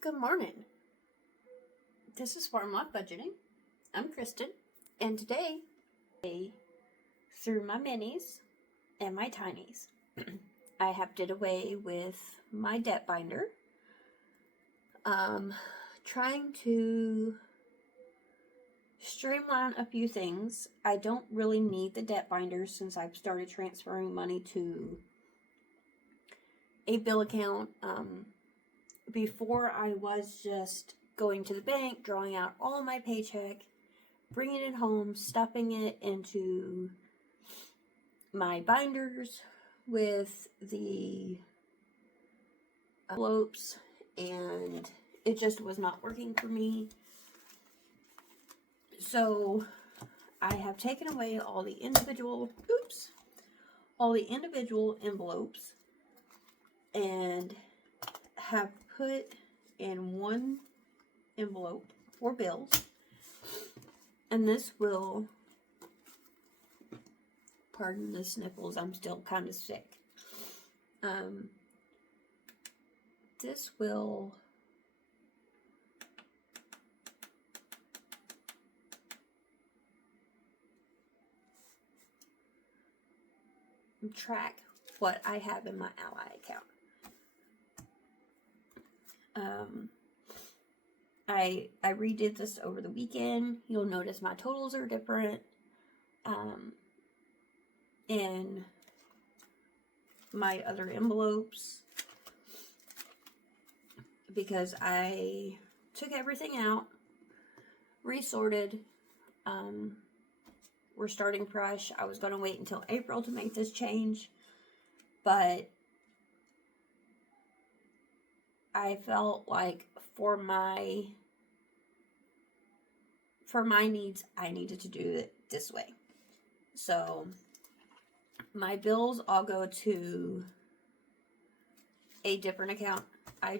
Good morning. This is Farm Life Budgeting. I'm Kristen, and today, through my minis and my tinies, I have did away with my debt binder. Trying to streamline a few things. I don't really need the debt binder since I've started transferring money to a bill account. Before I was just going to the bank, drawing out all my paycheck, bringing it home, stuffing it into my binders with the envelopes, and it just was not working for me. So I have taken away all the individual envelopes and have put in one envelope for bills, and this will, pardon the sniffles, I'm still kind of sick. This will track what I have in my Ally account. I redid this over the weekend. You'll notice my totals are different in my other envelopes because I took everything out, resorted. We're starting fresh. I was going to wait until April to make this change, but I felt like for my needs, I needed to do it this way. So my bills all go to a different account. I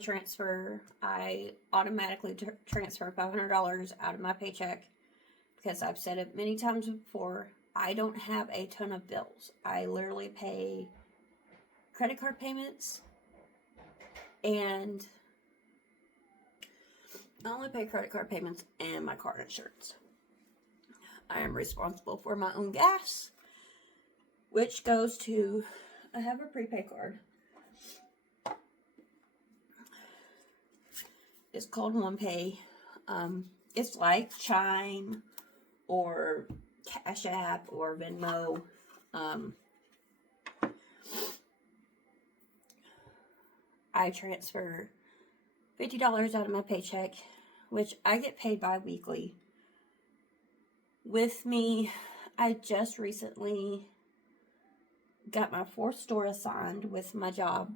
automatically transfer $500 out of my paycheck because I've said it many times before. I don't have a ton of bills. I literally pay credit card payments, and I only pay credit card payments and my car insurance. I am responsible for my own gas, which goes to, I have a prepaid card. It's called OnePay. It's like Chime or Cash App or Venmo. I transfer $50 out of my paycheck, which I get paid bi-weekly. With me, I just recently got my 4th store assigned with my job,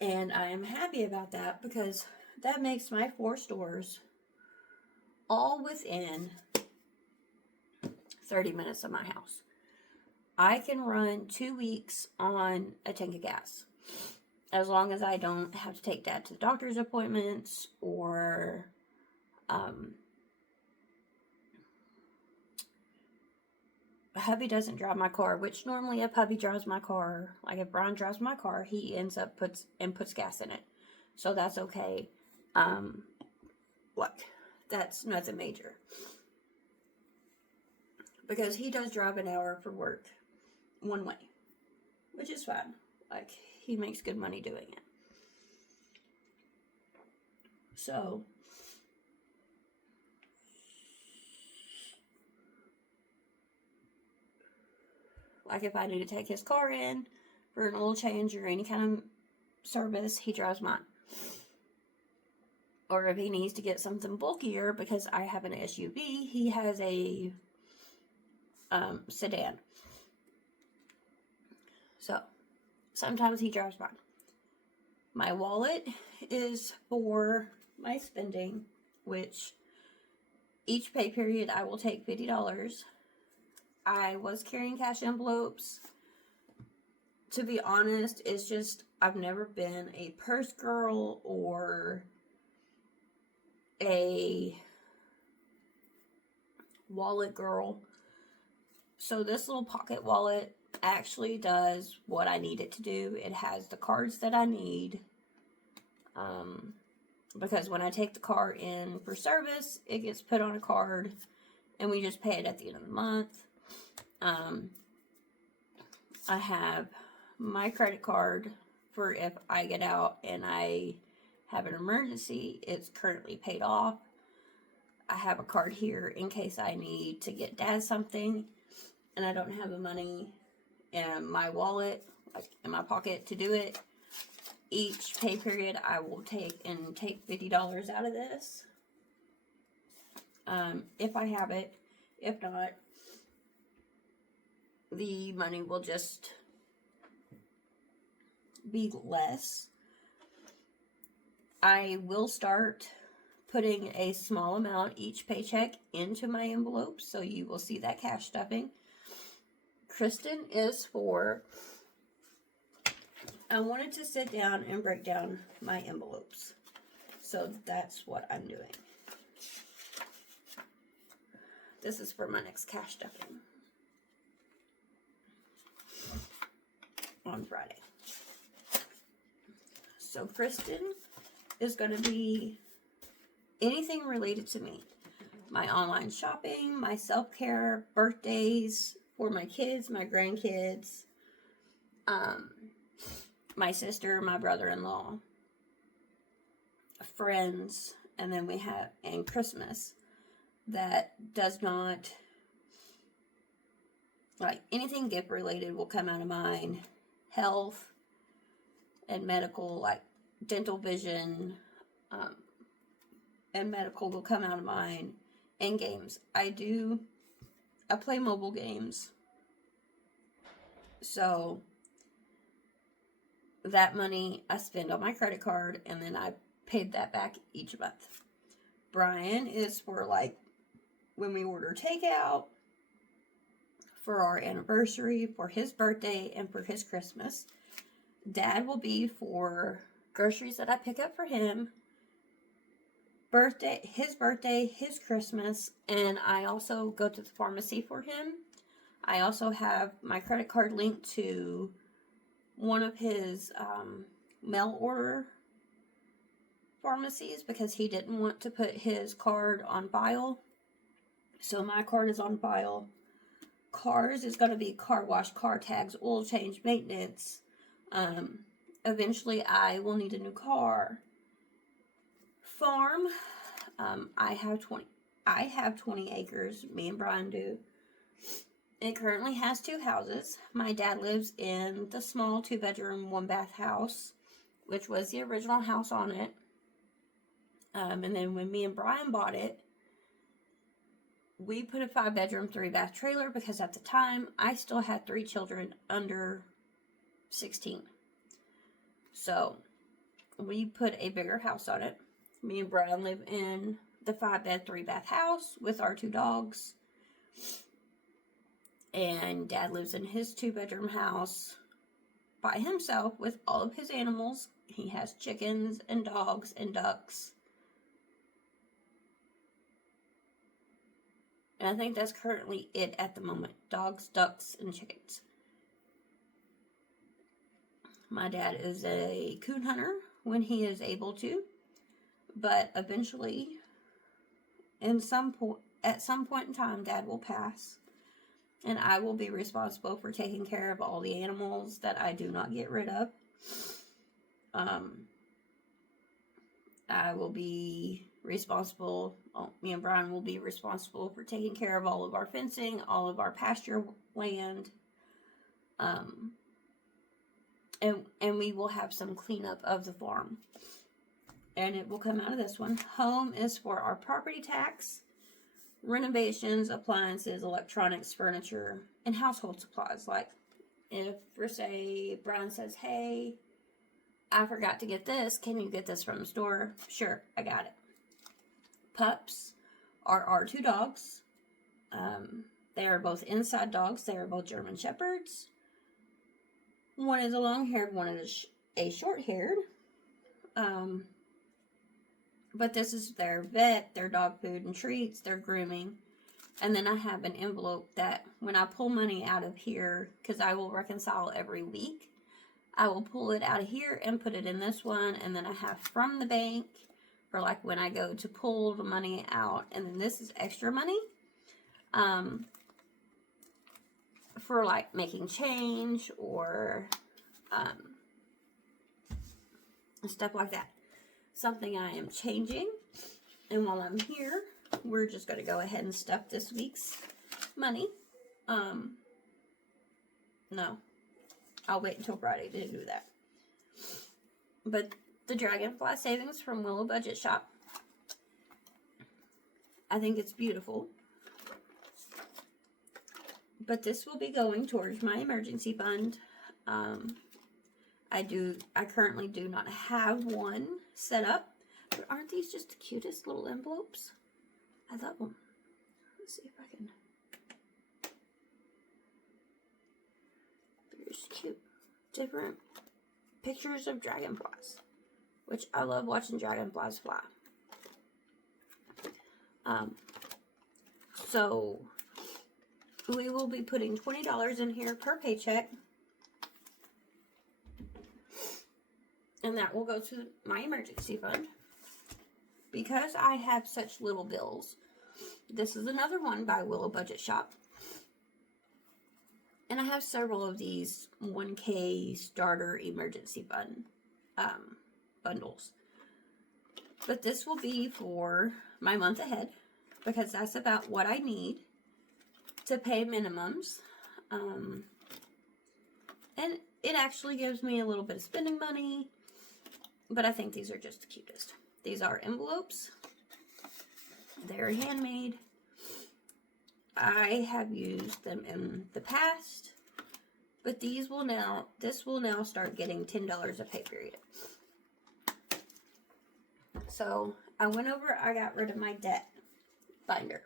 and I am happy about that because that makes my 4 stores all within 30 minutes of my house. I can run 2 weeks on a tank of gas, as long as I don't have to take Dad to the doctor's appointments, or hubby doesn't drive my car, which normally if hubby drives my car, like if Brian drives my car, he ends up puts gas in it. So that's okay. That's nothing major. Because he does drive an hour for work one way, which is fine. Like, he makes good money doing it. So like if I need to take his car in for an oil change or any kind of service, he drives mine. Or if he needs to get something bulkier, because I have an SUV, he has a sedan. So sometimes he drives mine. My wallet is for my spending, which each pay period I will take $50. I was carrying cash envelopes. To be honest, it's just I've never been a purse girl or a wallet girl. So this little pocket wallet actually does what I need it to do. It has the cards that I need. Because when I take the car in for service, it gets put on a card, and we just pay it at the end of the month. I have my credit card for if I get out and I have an emergency. It's currently paid off. I have a card here in case I need to get Dad something and I don't have the money in my wallet, like in my pocket, to do it. Each pay period, I will take $50 out of this. If I have it. If not, the money will just be less. I will start putting a small amount each paycheck into my envelopes, so you will see that cash stuffing. Kristen is for... I wanted to sit down and break down my envelopes, so that's what I'm doing. This is for my next cash stuffing on Friday. So Kristen is going to be anything related to me. My online shopping, my self-care, birthdays for my kids, my grandkids, my sister, my brother-in-law, friends, and then we have, and Christmas. That does not, like, anything gift related will come out of mine. Health and medical, like dental, vision, and medical will come out of mine. And games. I play mobile games. So that money I spend on my credit card, and then I paid that back each month. Brian is for, like, when we order takeout, for our anniversary, for his birthday, and for his Christmas. Dad will be for groceries that I pick up for him, his birthday, his Christmas, and I also go to the pharmacy for him. I also have my credit card linked to one of his mail order pharmacies because he didn't want to put his card on file. So my card is on file. Cars is going to be car wash, car tags, oil change, maintenance. Eventually I will need a new car. Farm. I have 20 acres. Me and Brian do. It currently has 2 houses. My dad lives in the small 2-bedroom, 1-bath house, which was the original house on it. And then when me and Brian bought it, we put a 5-bedroom, 3-bath trailer because at the time I still had 3 children under 16. So we put a bigger house on it. Me and Brian live in the 5-bed, 3-bath house with our 2 dogs. And Dad lives in his 2-bedroom house by himself with all of his animals. He has chickens and dogs and ducks. And I think that's currently it at the moment. Dogs, ducks, and chickens. My dad is a coon hunter when he is able to. But eventually, at some point in time, Dad will pass. And I will be responsible for taking care of all the animals that I do not get rid of. I will be responsible, me and Brian will be responsible for taking care of all of our fencing, all of our pasture land. And we will have some cleanup of the farm. And it will come out of this one. Home is for our property tax, renovations, appliances, electronics, furniture, and household supplies. Like, if, for say, Brian says, hey, I forgot to get this. Can you get this from the store? Sure, I got it. Pups are our 2 dogs. They are both inside dogs. They are both German Shepherds. One is a long-haired, one is a short-haired. But this is their vet, their dog food and treats, their grooming. And then I have an envelope that when I pull money out of here, because I will reconcile every week, I will pull it out of here and put it in this one, and then I have from the bank for like when I go to pull the money out, and then this is extra money for like making change or stuff like that. Something I am changing, and while I'm here, we're just going to go ahead and stuff this week's money. No, I'll wait until Friday to do that. But the Dragonfly Savings from Willow Budget Shop, I think it's beautiful. But this will be going towards my emergency fund. I currently do not have one set up. But aren't these just the cutest little envelopes? I love them. Let's see if I can. They're just cute. Different pictures of dragonflies, which I love watching dragonflies fly. So we will be putting $20 in here per paycheck, and that will go to my emergency fund. Because I have such little bills, this is another one by Willow Budget Shop. And I have several of these 1K starter emergency fund bundles. But this will be for my month ahead, because that's about what I need to pay minimums. And it actually gives me a little bit of spending money, but I think these are just the cutest. These are envelopes. They're handmade. I have used them in the past, but this will now start getting $10 a pay period. So I got rid of my debt binder.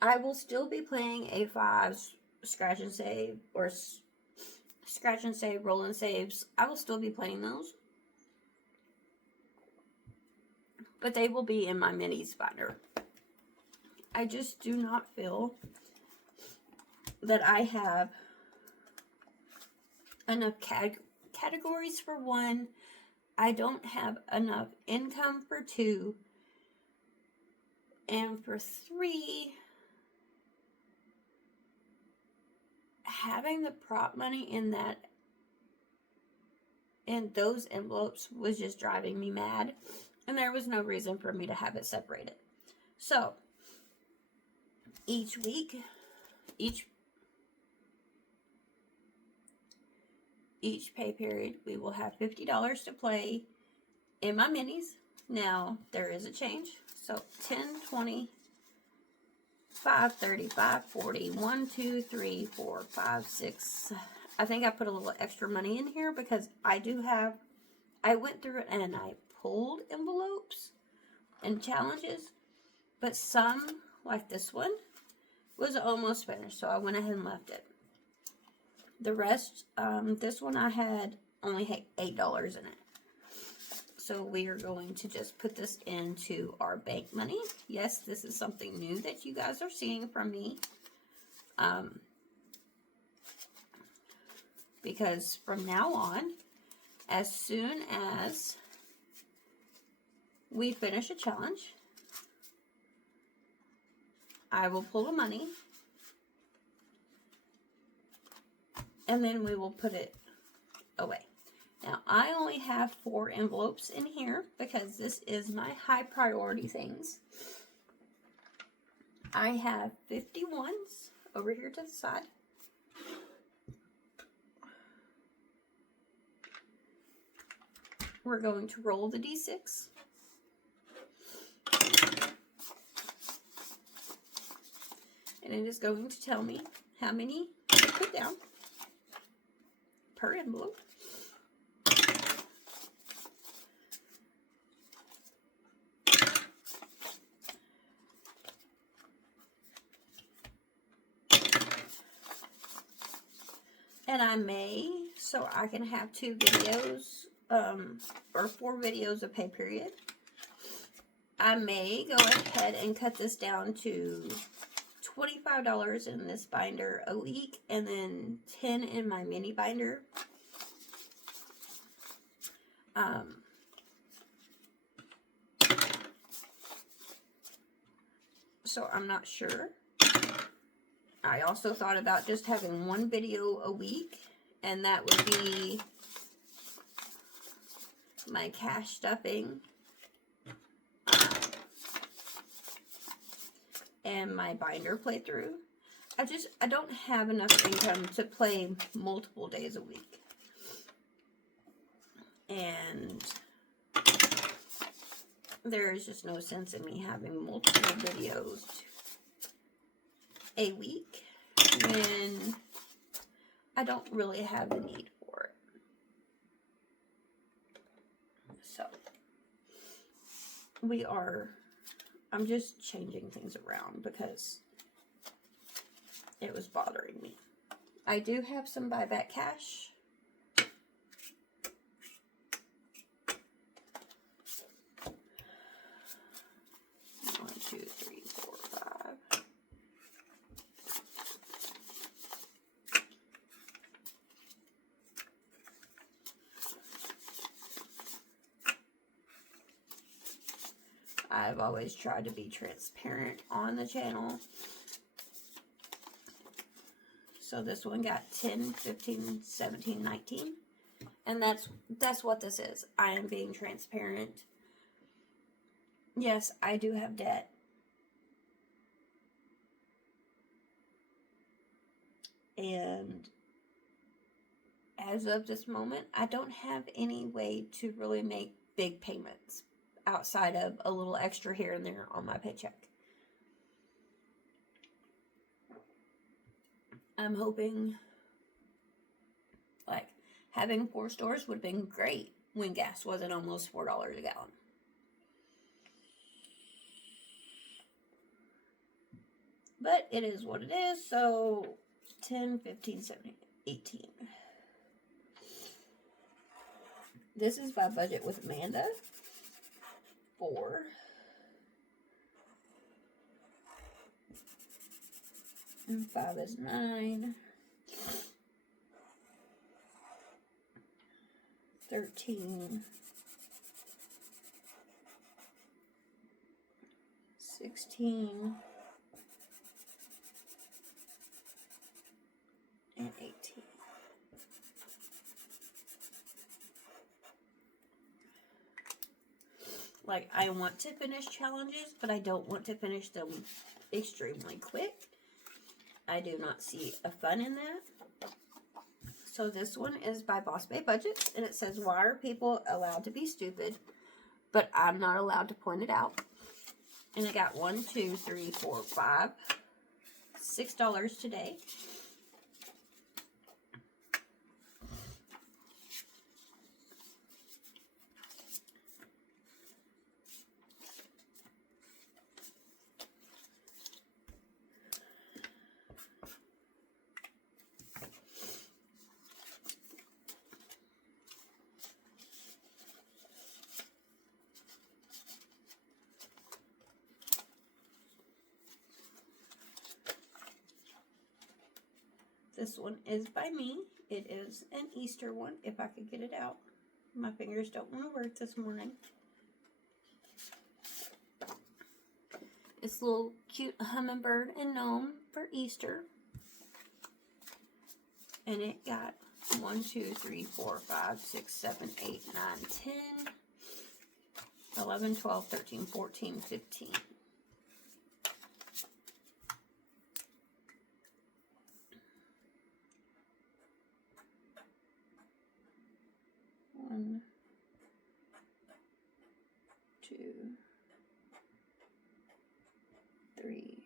I will still be playing a 5 scratch and save or scratch and save, roll and saves. I will still be playing those. But they will be in my minis binder. I just do not feel that I have enough categories for 1. I don't have enough income for 2. And for 3, having the prop money in those envelopes was just driving me mad. And there was no reason for me to have it separated. So, each week, each pay period, we will have $50 to play in my minis. Now, there is a change. So, 10, 20, 5, 30, 5, 40, 1, 2, 3, 4, 5, 6. I think I put a little extra money in here because I went through it and I pulled envelopes and challenges, but some, like this one, was almost finished, so I went ahead and left it. The rest, this one I had only had $8 in it. So we are going to just put this into our bank money. Yes, this is something new that you guys are seeing from me. Because from now on, as soon as we finish a challenge, I will pull the money, and then we will put it away. Now, I only have 4 envelopes in here because this is my high priority things. I have 51s over here to the side. We're going to roll the D6. And it is going to tell me how many to put down per envelope. And I may, so I can have 2 videos, or 4 videos of pay period. I may go ahead and cut this down to $25 in this binder a week, and then $10 in my mini binder. So I'm not sure. I also thought about just having one video a week, and that would be my cash stuffing and my binder playthrough. I don't have enough income to play multiple days a week. And there is just no sense in me having multiple videos a week when I don't really have the need for it. So I'm just changing things around because it was bothering me. I do have some buyback cash. I've always tried to be transparent on the channel. So this one got 10, 15, 17, 19. And that's what this is. I am being transparent. Yes, I do have debt. And as of this moment, I don't have any way to really make big payments outside of a little extra here and there on my paycheck. I'm hoping, like, having 4 stores would have been great when gas wasn't almost $4 a gallon. But it is what it is, so 10, 15, 17, 18. This is by budget with Amanda. 4. And 5 is 9. 13. 16. And 18. Like, I want to finish challenges, but I don't want to finish them extremely quick. I do not see a fun in that. So this one is by Boss Bay Budgets, and it says, why are people allowed to be stupid, but I'm not allowed to point it out? And I got 1, 2, 3, 4, 5, $6 today. This one is by me. It is an Easter one, if I could get it out. My fingers don't want to work this morning. It's a little cute hummingbird and gnome for Easter. And it got 1, 2, 3, 4, 5, 6, 7, 8, 9, 10, 11, 12, 13, 14, 15. One, 2, 3,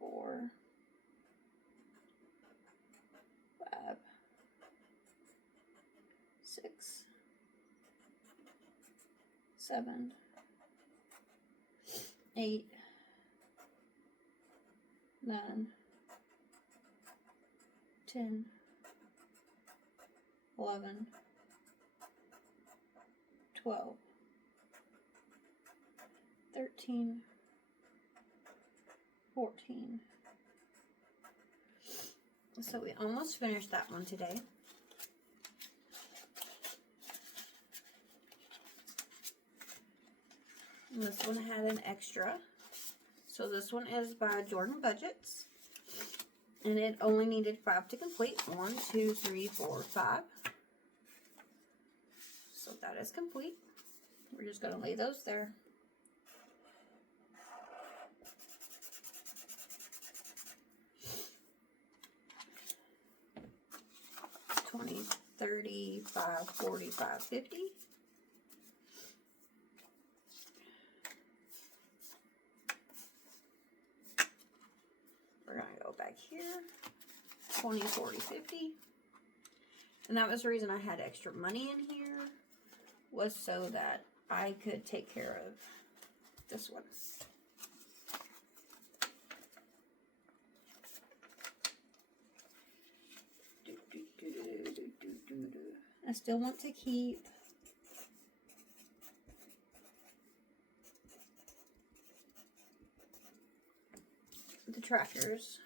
4, 5, 6, 7, 8, 9, 10, 11, 12, 13, 14. So we almost finished that one today. And this one had an extra. So this one is by Jordan Budgets. And it only needed 5 to complete. 1, 2, 3, 4, 5. So that is complete. We're just going to lay those there. 20, 35, 45, 50. We're going to go back here. 20, 40, 50. And that was the reason I had extra money in here, was so that I could take care of this one. I still want to keep the trackers.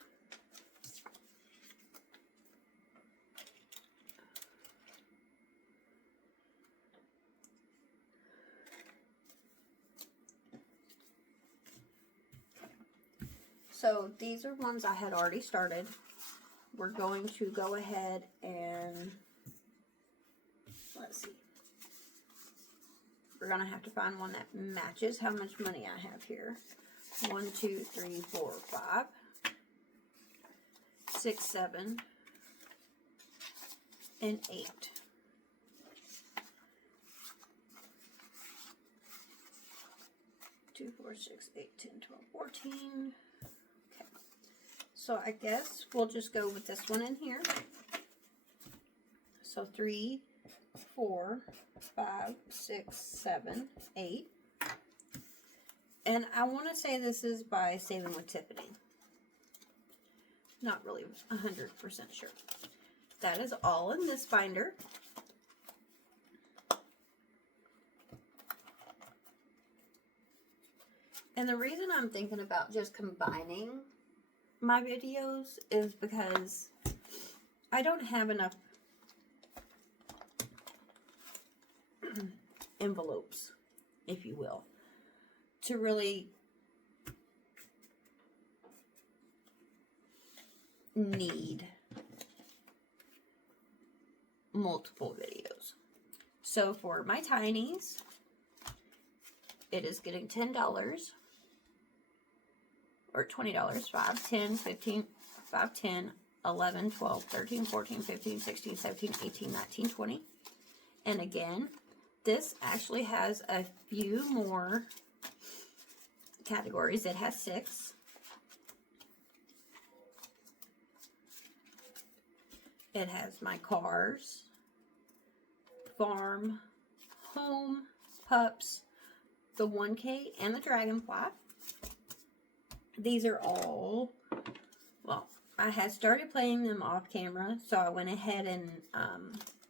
So these are ones I had already started. We're going to go ahead and, let's see. We're going to have to find one that matches how much money I have here. 1, 2, 3, 4, 5, 6, 7, and 8. Two, 4, 6, 8, 10, 12, 14. Okay. So I guess we'll just go with this one in here. So 3, 4, 5, 6, 7, 8. And I want to say this is by Saving with Tiffany. Not really 100% sure. That is all in this binder. And the reason I'm thinking about just combining my videos is because I don't have enough envelopes, if you will, to really need multiple videos. So for my Tinies, it is getting $10 or $20, 5, 10, 15, 5, 10, 11, 12, 13, 14, 15, 16, 17, 18, 19, 20. And again, this actually has a few more categories. It has 6. It has my cars, farm, home, pups, the 1K, and the dragonfly. These are all, well, I had started playing them off camera, so I went ahead and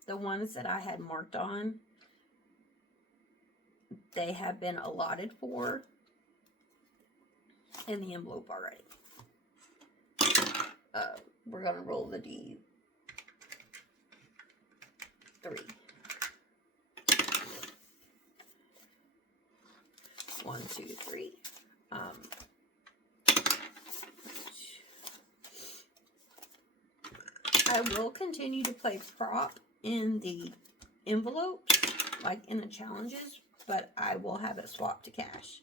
the ones that I had marked on, they have been allotted for in the envelope already. We're going to roll the D3. 1, 2, 3. I will continue to play prop in the envelopes, like in the challenges, but I will have it swapped to cash.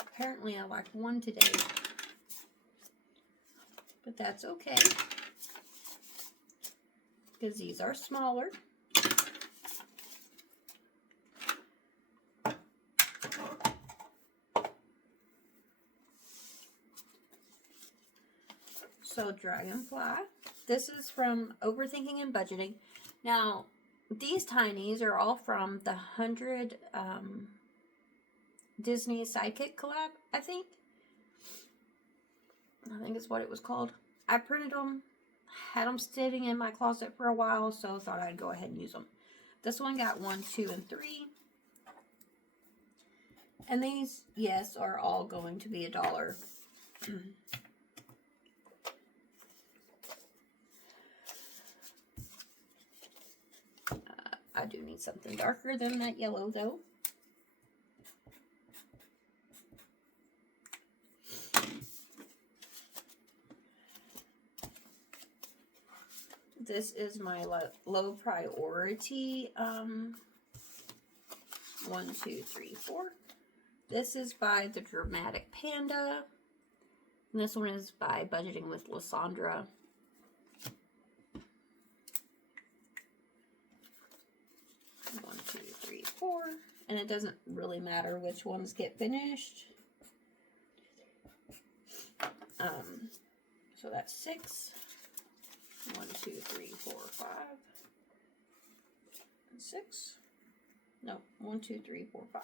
Apparently I like one today, but that's okay, because these are smaller. So Dragonfly, this is from Overthinking and Budgeting. Now, these Tinies are all from the 100 Disney Sidekick collab, I think. I think it's what it was called. I printed them, had them sitting in my closet for a while, so thought I'd go ahead and use them. This one got 1, 2, and 3. And these, yes, are all going to be $1. I do need something darker than that yellow, though. This is my low priority 1, 2, 3, 4. This is by the Dramatic Panda. And this one is by Budgeting with Lysandra. One, 2, 3, 4. And it doesn't really matter which ones get finished. So that's 6. 1, 2, 3, 4, 5. 6. No, 1, 2, 3, 4, 5.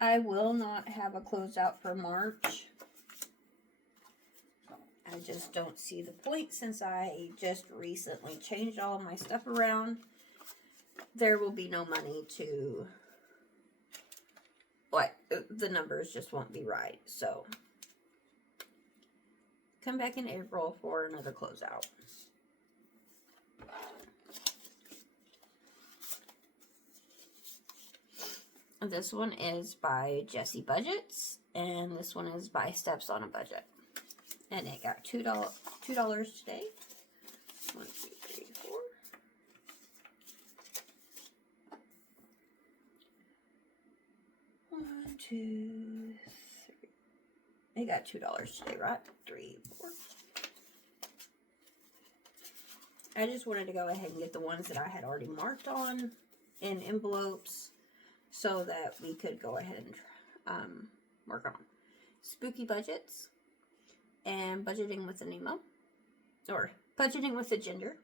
I will not have a closeout for March. I just don't see the point since I just recently changed all of my stuff around. There will be no money to, the numbers just won't be right. So, come back in April for another closeout. This one is by Jessie Budgets, and this one is by Steps on a Budget. And it got $2 today. 1, 2, 3, 4. 1, 2, 3. It got $2 today, right? 3, 4. I just wanted to go ahead and get the ones that I had already marked on in envelopes so that we could go ahead and work on Spooky Budgets and Budgeting with a Nemo, or Budgeting with a Ginger.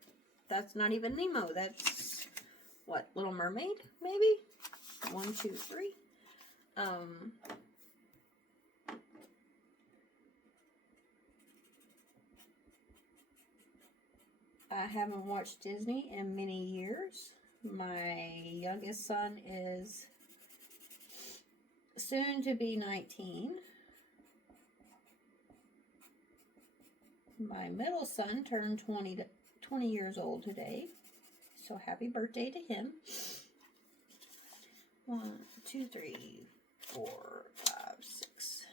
That's not even Nemo. That's what, Little Mermaid, maybe? 1, 2, 3. I haven't watched Disney in many years. My youngest son is soon to be 19. My middle son turned 20 years old today. So happy birthday to him. 1, 2, 3, 4, 5, 6,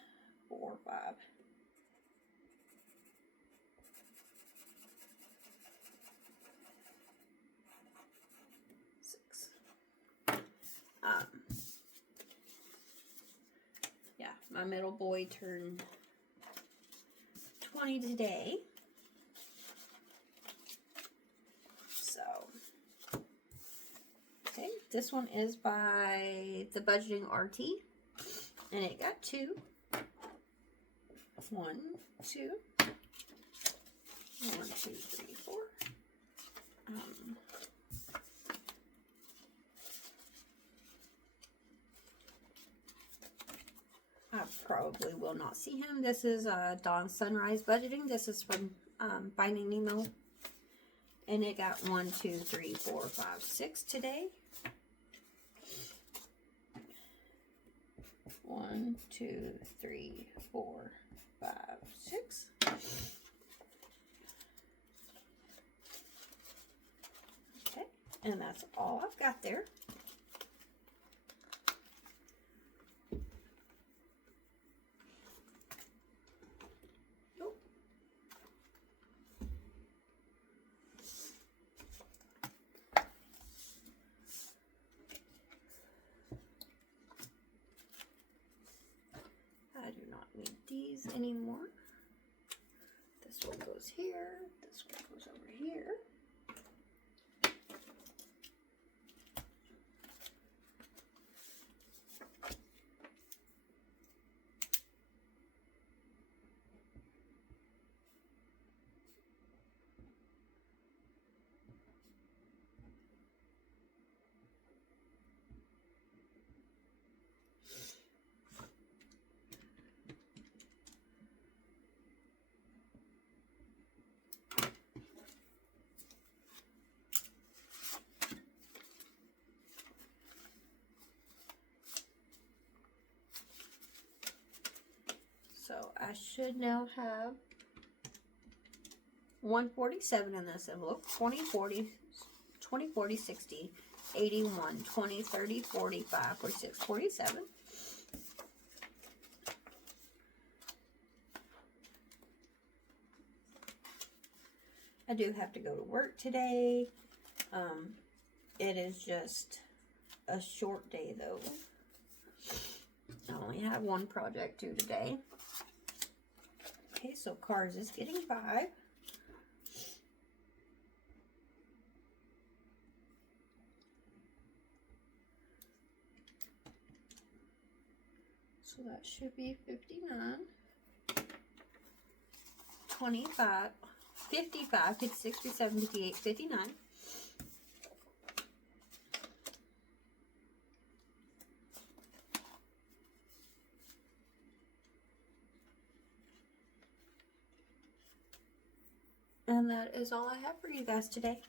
4, 5. 6. Yeah, my middle boy turned 20 today. So, okay, this one is by the Budgeting RT, and it got 2. 1, 2. 1, 2, 3, 4. I probably will not see him. This is Dawn Sunrise Budgeting. This is from Finding Nemo. And it got 1, 2, 3, 4, 5, 6 today. 1, 2, 3, 4, 5, 6. Okay, and that's all I've got there. I do not need these anymore. This one goes here. This one goes over here. I should now have 147 in this envelope. 20, 40, 20, 40, 60, 81, 20, 30, 45, 46, 47. I do have to go to work today. It is just a short day though. I only have one project due today. Okay, so cars is getting 5. So that should be 59. 25, 55, 56, 57, 58, 59. And that is all I have for you guys today.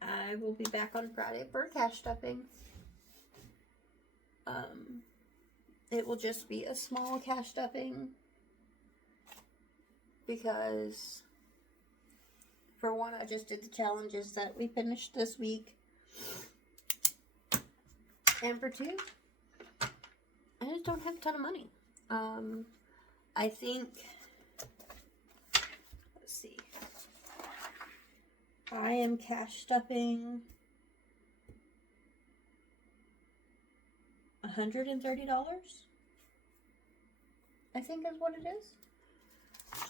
I will be back on Friday for cash stuffing. It will just be a small cash stuffing because for one, I just did the challenges that we finished this week. And for two, I just don't have a ton of money. I think, let's see, I am cash stuffing $130, I think is what it is.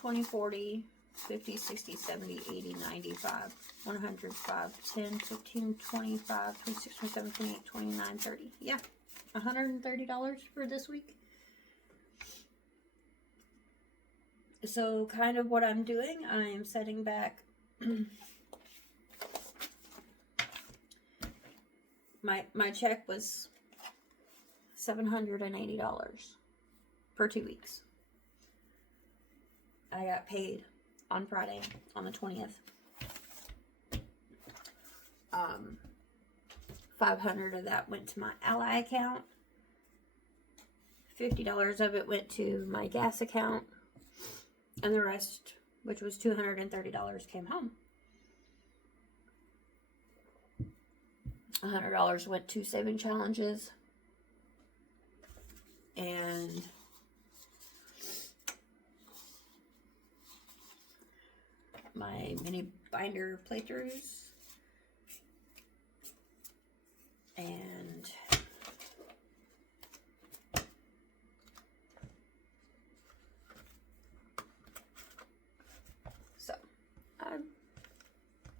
20, 40, 50, 60, 70, 80, 95, 100, 5, 10, 15, 25, 26, 27, 28, 29, 30. Yeah, $130 for this week. So kind of what I'm doing, I am setting back my check was $780 for 2 weeks. I got paid on Friday, on the 20th. 500 of that went to my Ally account. $50 of it went to my gas account. And the rest, which was $230, came home. $100 went to saving challenges. And my mini binder playthroughs. And so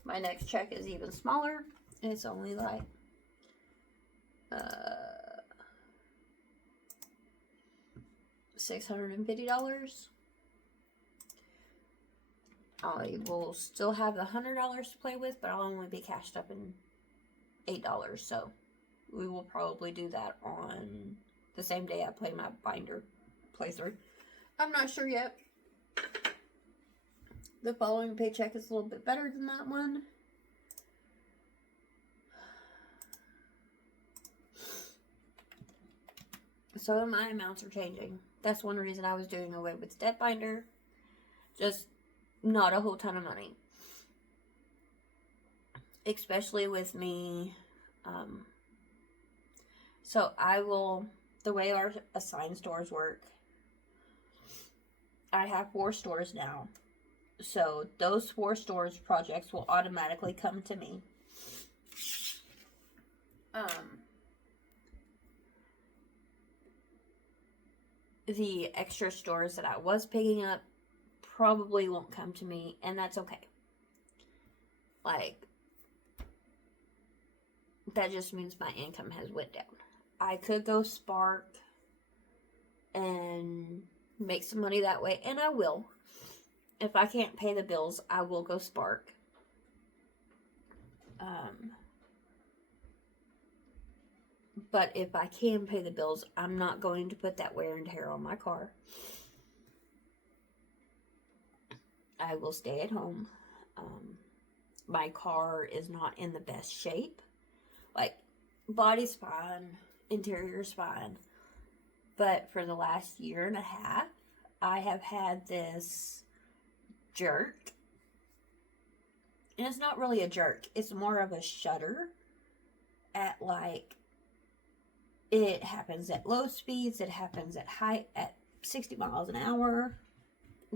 my next check is even smaller. It's only like $650. I will still have the $100 to play with, but I'll only be cashed up in $8. So we will probably do that on the same day I play my binder playthrough. I'm not sure yet. The following paycheck is a little bit better than that one. So my amounts are changing. That's one reason I was doing away with debt binder. Just not a whole ton of money. Especially with me. So I will, the way our assigned stores work, I have 4 stores now. So those 4 stores projects will automatically come to me. The extra stores that I was picking up probably won't come to me, and that's okay. Like, that just means my income has went down. I could go Spark and make some money that way, and I will. If I can't pay the bills, I will go Spark. But if I can pay the bills, I'm not going to put that wear and tear on my car. I will stay at home. My car is not in the best shape. Like, body's fine, interior's fine. But for the last year and a half, I have had this jerk. And it's not really a jerk. It's more of a shudder at like, it happens at low speeds. It happens at 60 miles an hour.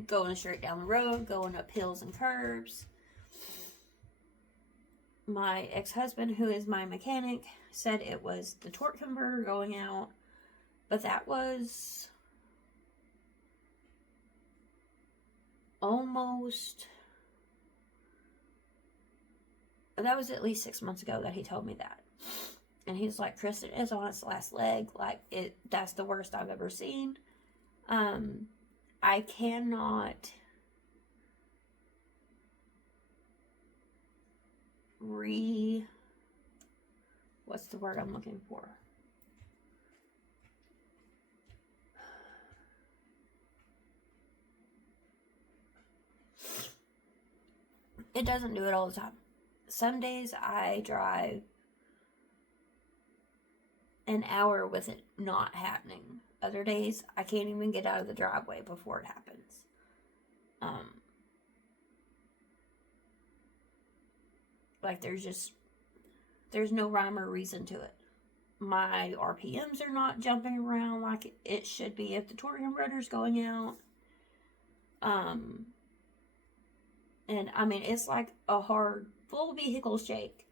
Going straight down the road, going up hills and curbs. My ex-husband, who is my mechanic, said it was the torque converter going out. But that was at least 6 months ago that he told me that. And he's like, Kristen is on its last leg. Like, that's the worst I've ever seen. I cannot what's the word I'm looking for? It doesn't do it all the time. Some days I drive an hour with it not happening. Other days I can't even get out of the driveway before it happens. Like there's no rhyme or reason to it. My RPMs are not jumping around like it should be if the torque converter's going out. And I mean, it's like a hard, full vehicle shake.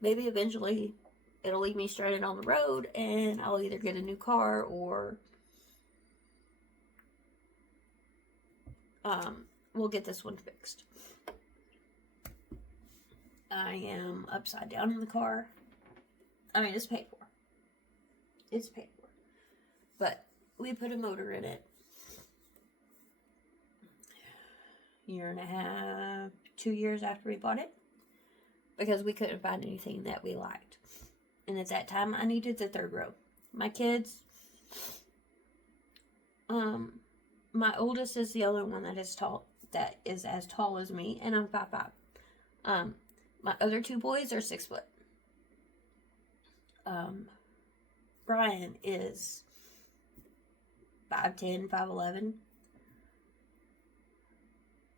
Maybe eventually it'll leave me stranded on the road and I'll either get a new car or we'll get this one fixed. I am upside down in the car. I mean, it's paid for. It's paid for. But we put a motor in it. 1.5, 2 years after we bought it. Because we couldn't find anything that we liked. And at that time, I needed the third row. My kids, my oldest is the only one that is as tall as me, and I'm 5'5". My other two boys are 6 foot. Brian is 5'10", 5'11".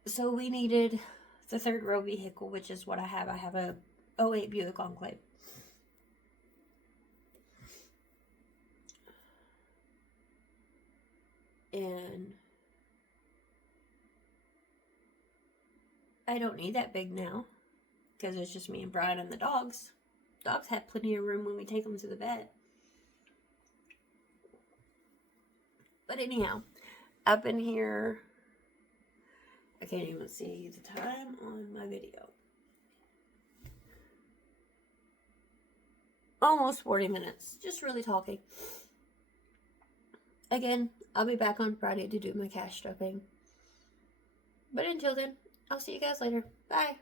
So we needed the third row vehicle, which is what I have. I have a 08 Buick Enclave. And I don't need that big now. Because it's just me and Brian and the dogs. Dogs have plenty of room when we take them to the vet. But anyhow, I've been here. I can't even see the time on my video. Almost 40 minutes. Just really talking. Again, I'll be back on Friday to do my cash stuffing. But until then, I'll see you guys later. Bye.